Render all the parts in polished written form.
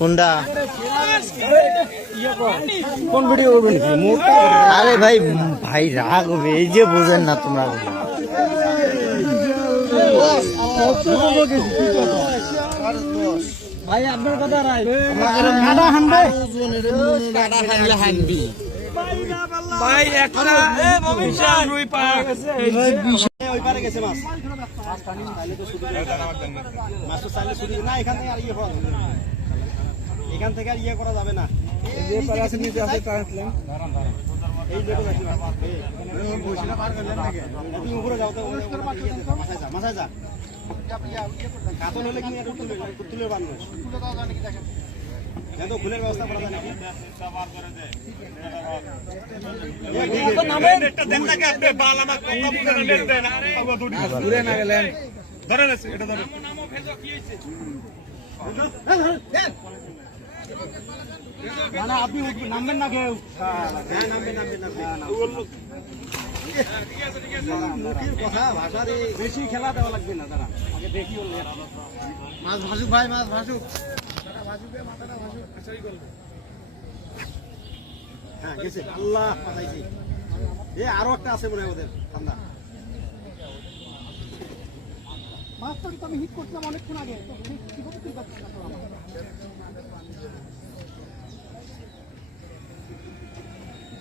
কোনটা? কোন ভিডিও করবেন? আরে ভাই ভাই রাগ হবে, এই যে বোঝেন না তোমরা। ভাই আপনার কথা রাই, কাটা হানবে, কাটা হানলে হানবি ভাই। একটা বিশাল রুই পাওয়া গেছে, ওই পারে গেছে মাছ। মাছ তো চাইলে শুধু না, এখান থেকে আর ইয়ে করা যাবে না, এখান থেকে আর ইয়ে করা যাবে না। এই যে পারে আছে নিচে আছে টানলেন, এই দেখো দেখি মাছ এই বসিনা পার করলেন নাকি? তুমি উপরে যাও তো, মাথায় যা, মাথায় যা। কাতল হলে কি একটু তুলে বানবে, তুলে দাও জানি কি দেখেন, এত ফুলের ব্যবস্থা করা যায় নাকি? একটা দেন নাকি আপনি বাল আমার কম করে লেন দেন, আরে দূরে না গেলেন, ধরে নেছে এটা ধরে নামও ভেজো কি হইছে না না, আপনি নামবেন না কেউ? হ্যাঁ নামবেন নামবেন নামবেন, ঠিক আছে ঠিক আছে, মুখের কথা ভাষা রে, বেশি খেলা দেওয়া লাগবে না, দাঁড়া আগে দেখি বললে। মাছ ভাজুক ভাই, মাছ ভাজুক, মাথাটা ভাজুক, আছাড়ি করবে। হ্যাঁ গেছে, আল্লাহ পাঠাইছি। এ আরো একটা আছে মনে হয় ওদের ঠান্ডা মাছটা। তো আমি হিট করছিলাম অনেকক্ষণ আগে,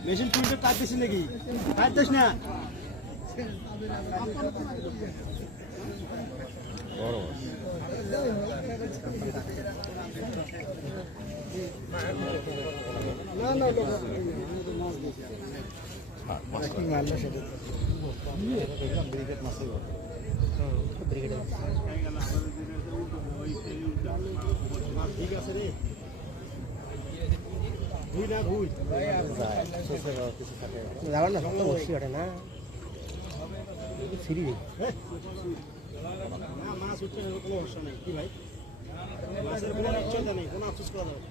মেশিন তুলতে টাইট দিছি নাকি? টাইট দিস না, ঠিক আছে রে, ভুই না ভুই যাবেন না, বসি ওঠে না ফ্রি না, মাছ উঠছে না, কোনো সমস্যা নেই। কি ভাই, মাছের কোনো চিন্তা নেই, কোনো আফসোস করা যাবে।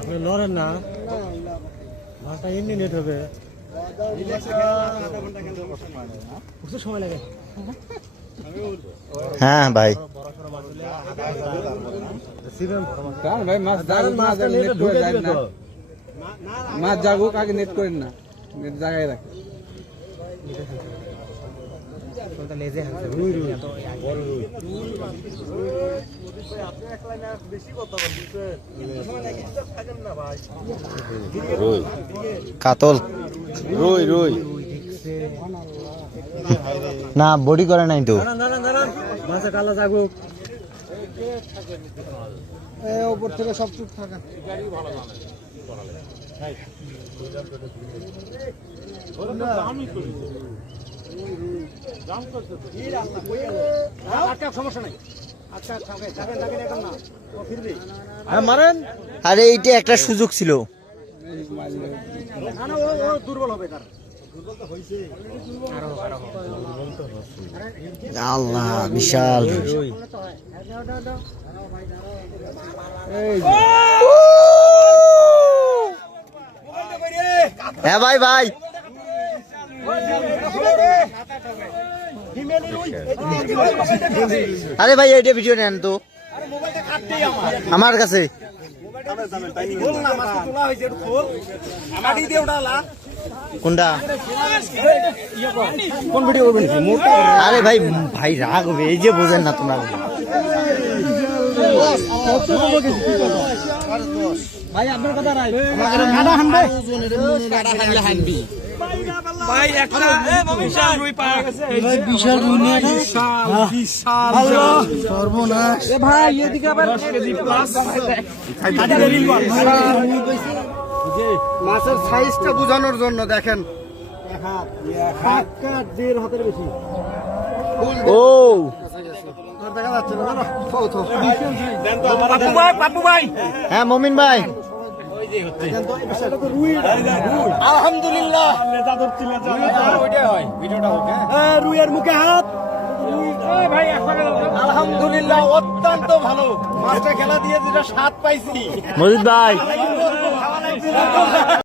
আপনি লড়েন না, মাছটা এমনি নেট হবে, সময় লাগে। হ্যাঁ ভাই, ভাই মাছ মাছ জাগুক, আগে নেট করেন না, নেট জায়গায় রাখেন। কাতল রুই রুই না, বডি করে নাই তো। মাছে কালা জাগুক, উপর থেকে সব চুপ থাকা। সমস্যা নাই, মারেন। আরে এইটা একটা সুযোগ ছিল, দুর্বল হবে তার, আল্লাহ বিশাল। হ্যাঁ ভাই ভাই, আরে ভাই এইটা ভিডিও নেন তো আমার কাছে। কোনটা? কোন ভিডিও করবেন? আরে ভাই ভাই রাগ হবে, এই যে বোঝেন না তোমরা। ভাই আপনার কথা রাই, কাটা হানবে, কাটা হানলে হানবি ভাই। একটা বিশাল রুই পাওয়া গেছে, বিশাল রুই নিয়ে বিশাল সর্বনাশ। এ ভাই এদিকে আবার 10 কেজি প্লাস মাছের সাইজটা বোঝানোর জন্য দেখেন, দেড় হাতের বেশি। ও দেখা যাচ্ছে না, পাপু ভাই। হ্যাঁ মমিন ভাই, আলহামদুলিল্লাহ, রুইয়ের মুখে হাত। আলহামদুলিল্লাহ, অত্যন্ত ভালো মাছটা খেলা দিয়ে যেটা স্বাদ পাইছি। মজিদ ভাই